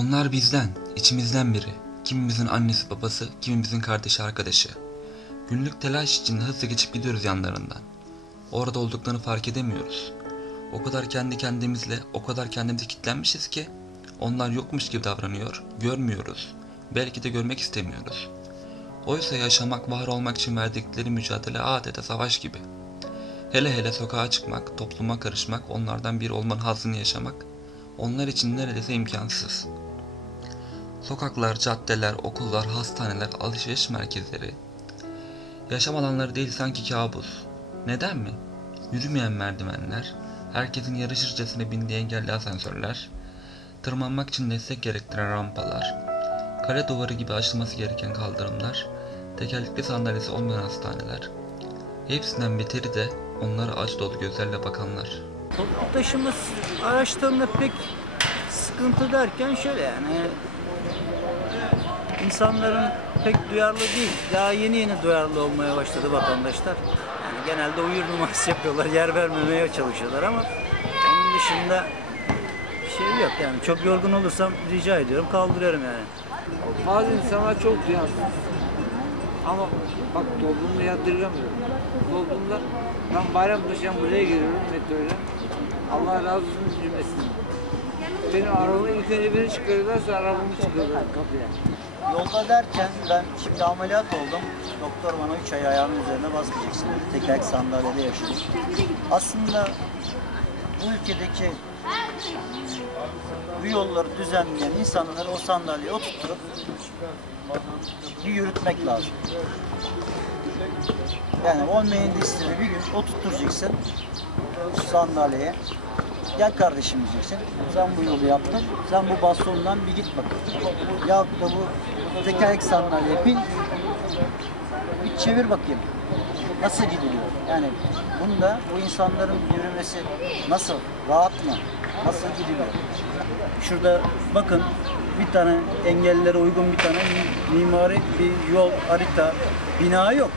Onlar bizden, içimizden biri. Kimimizin annesi babası, kimimizin kardeşi arkadaşı. Günlük telaş içinde hızlı geçip gidiyoruz yanlarından. Orada olduklarını fark edemiyoruz. O kadar kendi kendimizle, o kadar kendimize kitlenmişiz ki onlar yokmuş gibi davranıyor, görmüyoruz. Belki de görmek istemiyoruz. Oysa yaşamak, var olmak için verdikleri mücadele adeta savaş gibi. Hele hele sokağa çıkmak, topluma karışmak, onlardan biri olmanın hazzını yaşamak onlar için neredeyse imkansız. Sokaklar, caddeler, okullar, hastaneler, alışveriş merkezleri. Yaşam alanları değil sanki kabus. Neden mi? Yürümeyen merdivenler, herkesin yarışırcasına bindiği engelli asansörler, tırmanmak için destek gerektiren rampalar, kale duvarı gibi aşılması gereken kaldırımlar, tekerlekli sandalyesi olmayan hastaneler. Hepsinden beteri de onlara aç dolu gözlerle bakanlar. Toplu taşıma araçlarında pek sıkıntı derken şöyle yani insanların pek duyarlı değil. Daha yeni yeni duyarlı olmaya başladı vatandaşlar. Yani genelde uyur numarası yapıyorlar, yer vermemeye çalışıyorlar ama onun dışında şey yok yani. Çok yorgun olursam rica ediyorum kaldırıyorum yani. Bazı insanlar çok duyarsız. Ama bak toplumu yadırgamıyorum. Toplumda ben Bayrampaşa'dan buraya geliyorum metroyla. Allah razı olsun cümlesinden. Beni çıkarıyorlar sonra arabamı çıkarıyorlar kapıya. Yolda derken ben şimdi ameliyat oldum. Doktor bana 3 ay ayağımın üzerine basmayacaksın dedi. Tekerlek sandalyede yaşıyorum. Aslında bu ülkedeki bu yolları düzenleyen insanları o sandalyeye oturtup bir yürütmek lazım. Yani o mühendisleri bir gün oturturacaksın şu sandalyeye. Gel kardeşim diyeceksin. Sen bu yolu yaptın. Sen bu bastondan bir git bakalım. Ya da bu tekerlek sandalyeye bin. Bir çevir bakayım. Nasıl gidiliyor? Yani bunda bu insanların yürümesi nasıl? Rahat mı? Nasıl gidiliyor? Şurada bakın bir tane engellilere uygun bir tane mi- mimari bir yol, harita, bina yok.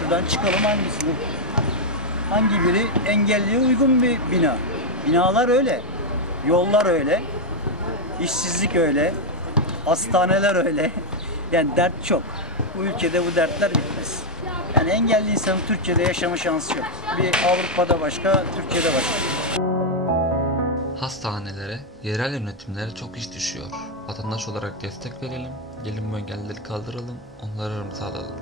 Şuradan çıkalım hangisini? Hangi biri engelliye uygun bir bina? Binalar öyle. Yollar öyle. işsizlik öyle. Hastaneler öyle. Yani dert çok. Bu ülkede bu dertler bitmez. Yani engelli insanın Türkiye'de yaşama şansı yok. Bir Avrupa'da başka, Türkiye'de başka. Hastanelere, yerel yönetimlere çok iş düşüyor. Vatandaş olarak destek verelim, gelin bu engelleri kaldıralım, onları aramıza alalım.